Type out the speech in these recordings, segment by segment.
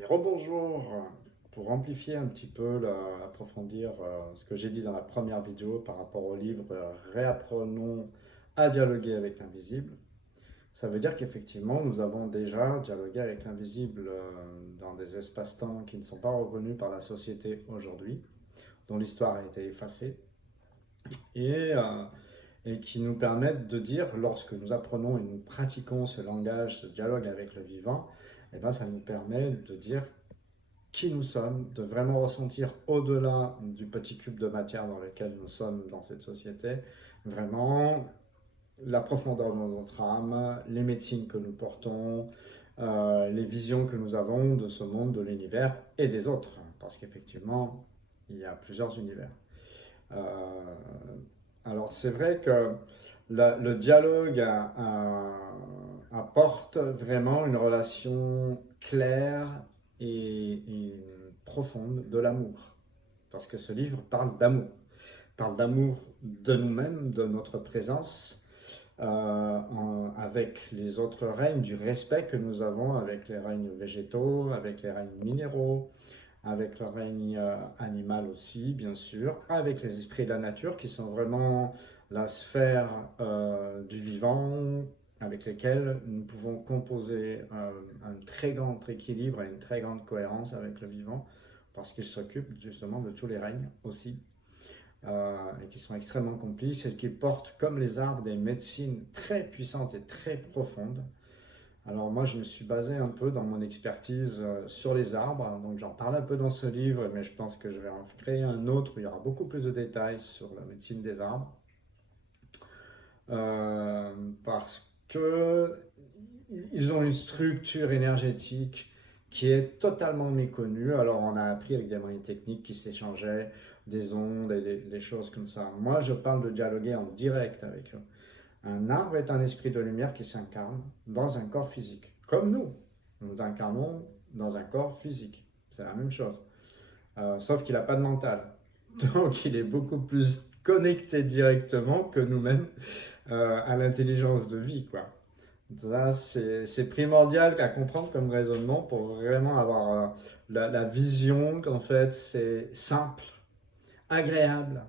Et rebonjour, pour amplifier un petit peu, approfondir ce que j'ai dit dans la première vidéo par rapport au livre Réapprenons à dialoguer avec l'invisible. Ça veut dire qu'effectivement, nous avons déjà dialogué avec l'invisible dans des espaces-temps qui ne sont pas revenus par la société aujourd'hui, dont l'histoire a été effacée, et, euh, et qui nous permettent de dire, lorsque nous apprenons et nous pratiquons ce langage, ce dialogue avec le vivant, eh ben, ça nous permet de dire qui nous sommes, de vraiment ressentir au-delà du petit cube de matière dans lequel nous sommes dans cette société, vraiment la profondeur de notre âme, les médecines que nous portons, les visions que nous avons de ce monde, de l'univers et des autres, parce qu'effectivement, il y a plusieurs univers. Euh, alors c'est vrai que le dialogue apporte vraiment une relation claire et profonde de l'amour. Parce que ce livre parle d'amour. Parle d'amour de nous-mêmes, de notre présence, avec les autres règnes, du respect que nous avons avec les règnes végétaux, avec les règnes minéraux, avec le règne animal aussi, bien sûr, avec les esprits de la nature qui sont vraiment la sphère du vivant, avec lesquels nous pouvons composer un très grand équilibre et une très grande cohérence avec le vivant, parce qu'il s'occupe justement de tous les règnes aussi, et qui sont extrêmement complices et qui portent, comme les arbres, des médecines très puissantes et très profondes. Alors moi, je me suis basé un peu dans mon expertise sur les arbres, donc j'en parle un peu dans ce livre, mais je pense que je vais en créer un autre où il y aura beaucoup plus de détails sur la médecine des arbres, euh, parce que ils ont une structure énergétique qui est totalement méconnue. Alors on a appris avec des moyens techniques qui s'échangeaient des ondes et des choses comme ça. Moi, je parle de dialoguer en direct avec eux. Un arbre est un esprit de lumière qui s'incarne dans un corps physique. Comme nous, nous incarnons dans un corps physique. C'est la même chose. Sauf qu'il n'a pas de mental. Donc il est beaucoup plus connecté directement que nous-mêmes à l'intelligence de vie, quoi. Ça, c'est primordial à comprendre comme raisonnement pour vraiment avoir la vision qu'en fait c'est simple, agréable.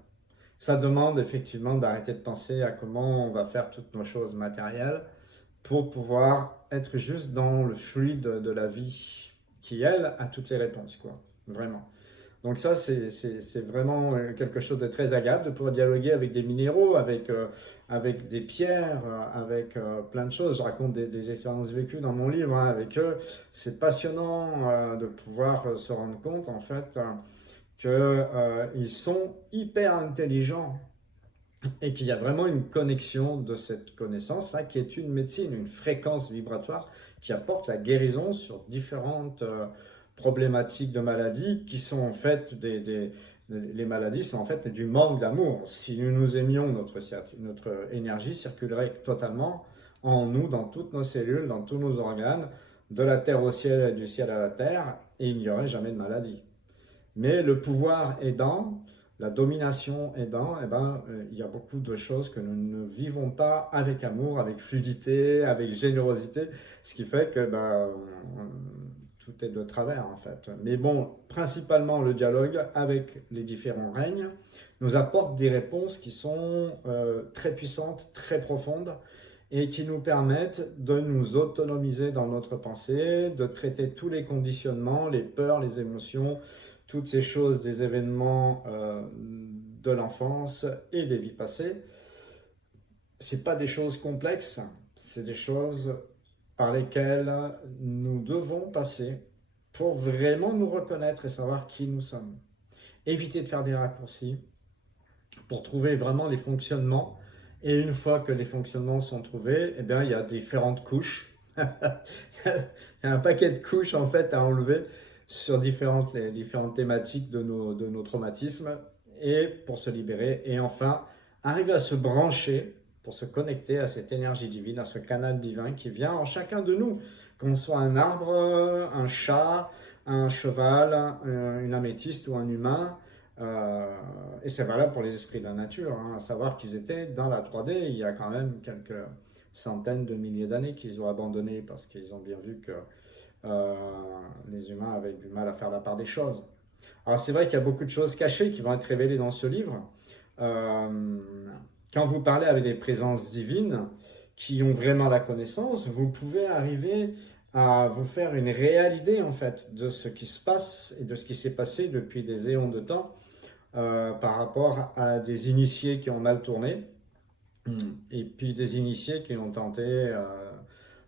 Ça demande effectivement d'arrêter de penser à comment on va faire toutes nos choses matérielles pour pouvoir être juste dans le fluide de la vie qui, elle, a toutes les réponses, quoi. Vraiment. Donc ça, c'est vraiment quelque chose de très agréable de pouvoir dialoguer avec des minéraux, avec des pierres, avec plein de choses. Je raconte des expériences vécues dans mon livre hein, avec eux. C'est passionnant de pouvoir se rendre compte, en fait, qu'ils sont hyper intelligents et qu'il y a vraiment une connexion de cette connaissance-là qui est une médecine, une fréquence vibratoire qui apporte la guérison sur différentes problématiques de maladies qui sont en fait les maladies sont en fait du manque d'amour. Si nous nous aimions, notre énergie circulerait totalement en nous, dans toutes nos cellules, dans tous nos organes, de la terre au ciel et du ciel à la terre, et il n'y aurait jamais de maladie. Mais le pouvoir aidant, la domination aidant, eh ben, il y a beaucoup de choses que nous ne vivons pas avec amour, avec fluidité, avec générosité, ce qui fait que ben, tout est de travers en fait. Mais bon, principalement le dialogue avec les différents règnes nous apporte des réponses qui sont très puissantes, très profondes et qui nous permettent de nous autonomiser dans notre pensée, de traiter tous les conditionnements, les peurs, les émotions, toutes ces choses des événements de l'enfance et des vies passées. C'est pas des choses complexes, c'est des choses par lesquelles nous devons passer pour vraiment nous reconnaître et savoir qui nous sommes. Éviter de faire des raccourcis pour trouver vraiment les fonctionnements. Et une fois que les fonctionnements sont trouvés, eh bien, il y a différentes couches. Il y a un paquet de couches en fait à enlever sur les différentes thématiques de nos traumatismes et pour se libérer. Et enfin, arriver à se brancher pour se connecter à cette énergie divine, à ce canal divin qui vient en chacun de nous, qu'on soit un arbre, un chat, un cheval, une améthyste ou un humain. Et c'est valable pour les esprits de la nature, hein, à savoir qu'ils étaient dans la 3D il y a quand même quelques centaines de milliers d'années qu'ils ont abandonné parce qu'ils ont bien vu que euh, les humains avaient du mal à faire la part des choses. Alors c'est vrai qu'il y a beaucoup de choses cachées qui vont être révélées dans ce livre. Euh, Quand vous parlez avec des présences divines qui ont vraiment la connaissance, vous pouvez arriver à vous faire une réelle idée en fait de ce qui se passe et de ce qui s'est passé depuis des éons de temps par rapport à des initiés qui ont mal tourné et puis des initiés qui ont tenté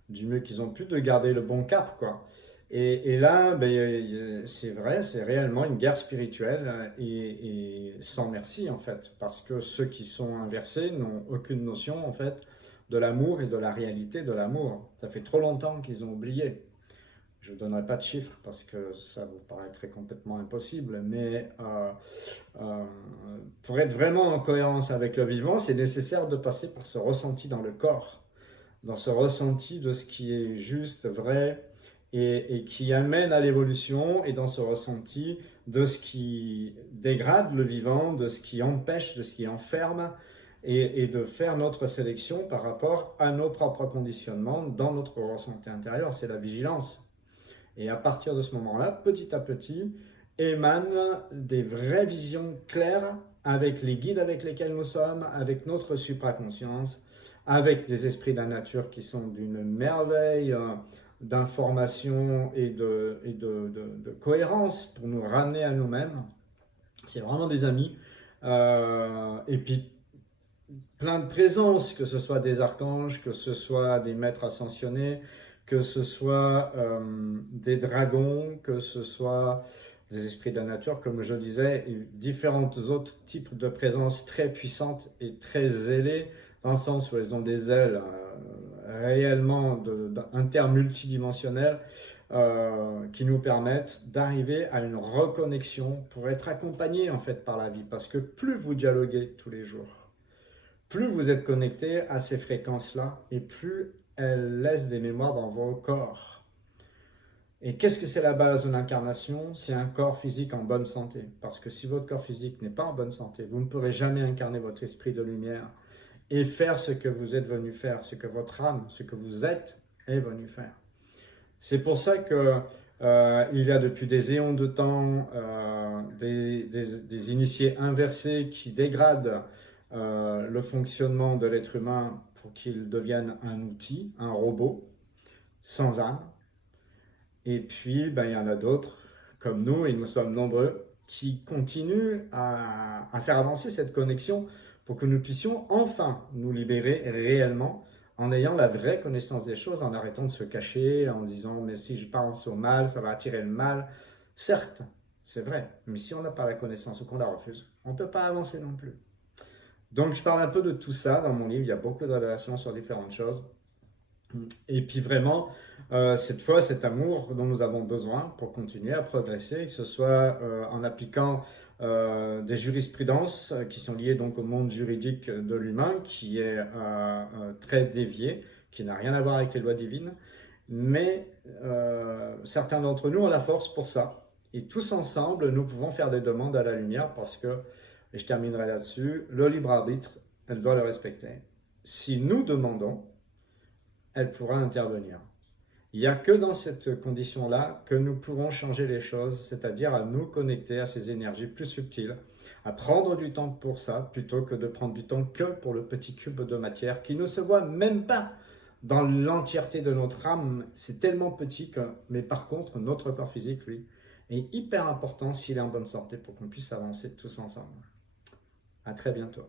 du mieux qu'ils ont pu de garder le bon cap quoi. Et là, ben, c'est vrai, c'est réellement une guerre spirituelle et sans merci en fait, parce que ceux qui sont inversés n'ont aucune notion en fait de l'amour et de la réalité de l'amour. Ça fait trop longtemps qu'ils ont oublié. Je ne donnerai pas de chiffres parce que ça vous paraîtrait complètement impossible, mais euh, pour être vraiment en cohérence avec le vivant, c'est nécessaire de passer par ce ressenti dans le corps, dans ce ressenti de ce qui est juste, vrai et qui amène à l'évolution, et dans ce ressenti de ce qui dégrade le vivant, de ce qui empêche, de ce qui enferme, et de faire notre sélection par rapport à nos propres conditionnements dans notre ressenti intérieur. C'est la vigilance. Et à partir de ce moment-là, petit à petit, émanent des vraies visions claires avec les guides avec lesquels nous sommes, avec notre supraconscience, avec des esprits de la nature qui sont d'une merveille d'information et de cohérence pour nous ramener à nous-mêmes. C'est vraiment des amis. Et puis plein de présences, que ce soit des archanges, que ce soit des maîtres ascensionnés, que ce soit des dragons, que ce soit des esprits de la nature, comme je disais, et différents autres types de présences très puissantes et très zélées, dans le sens où elles ont des ailes réellement intermultidimensionnelles qui nous permettent d'arriver à une reconnexion pour être accompagnés en fait par la vie. Parce que plus vous dialoguez tous les jours, plus vous êtes connecté à ces fréquences-là et plus elles laissent des mémoires dans vos corps. Et qu'est-ce que c'est la base de l'incarnation? C'est un corps physique en bonne santé. Parce que si votre corps physique n'est pas en bonne santé, vous ne pourrez jamais incarner votre esprit de lumière et faire ce que vous êtes venu faire, ce que votre âme, ce que vous êtes est venu faire. C'est pour ça que il y a depuis des éons de temps des initiés inversés qui dégradent le fonctionnement de l'être humain pour qu'il devienne un outil, un robot, sans âme. Et puis, ben, il y en a d'autres, comme nous, et nous sommes nombreux, qui continuent à faire avancer cette connexion pour que nous puissions enfin nous libérer réellement en ayant la vraie connaissance des choses, en arrêtant de se cacher, en disant mais si je pense au mal, ça va attirer le mal. Certes, c'est vrai, mais si on n'a pas la connaissance ou qu'on la refuse, on ne peut pas avancer non plus. Donc je parle un peu de tout ça dans mon livre, il y a beaucoup de révélations sur différentes choses. Et puis vraiment, cette foi, cet amour dont nous avons besoin pour continuer à progresser, que ce soit en appliquant des jurisprudences qui sont liées donc au monde juridique de l'humain, qui est très dévié, qui n'a rien à voir avec les lois divines, mais certains d'entre nous ont la force pour ça. Et tous ensemble, nous pouvons faire des demandes à la lumière parce que, et je terminerai là-dessus, le libre arbitre, elle doit le respecter. Si nous demandons, elle pourra intervenir. Il n'y a que dans cette condition-là que nous pourrons changer les choses, c'est-à-dire à nous connecter à ces énergies plus subtiles, à prendre du temps pour ça, plutôt que de prendre du temps que pour le petit cube de matière qui ne se voit même pas dans l'entièreté de notre âme. C'est tellement petit que, mais par contre, notre corps physique, lui, est hyper important s'il est en bonne santé pour qu'on puisse avancer tous ensemble. À très bientôt.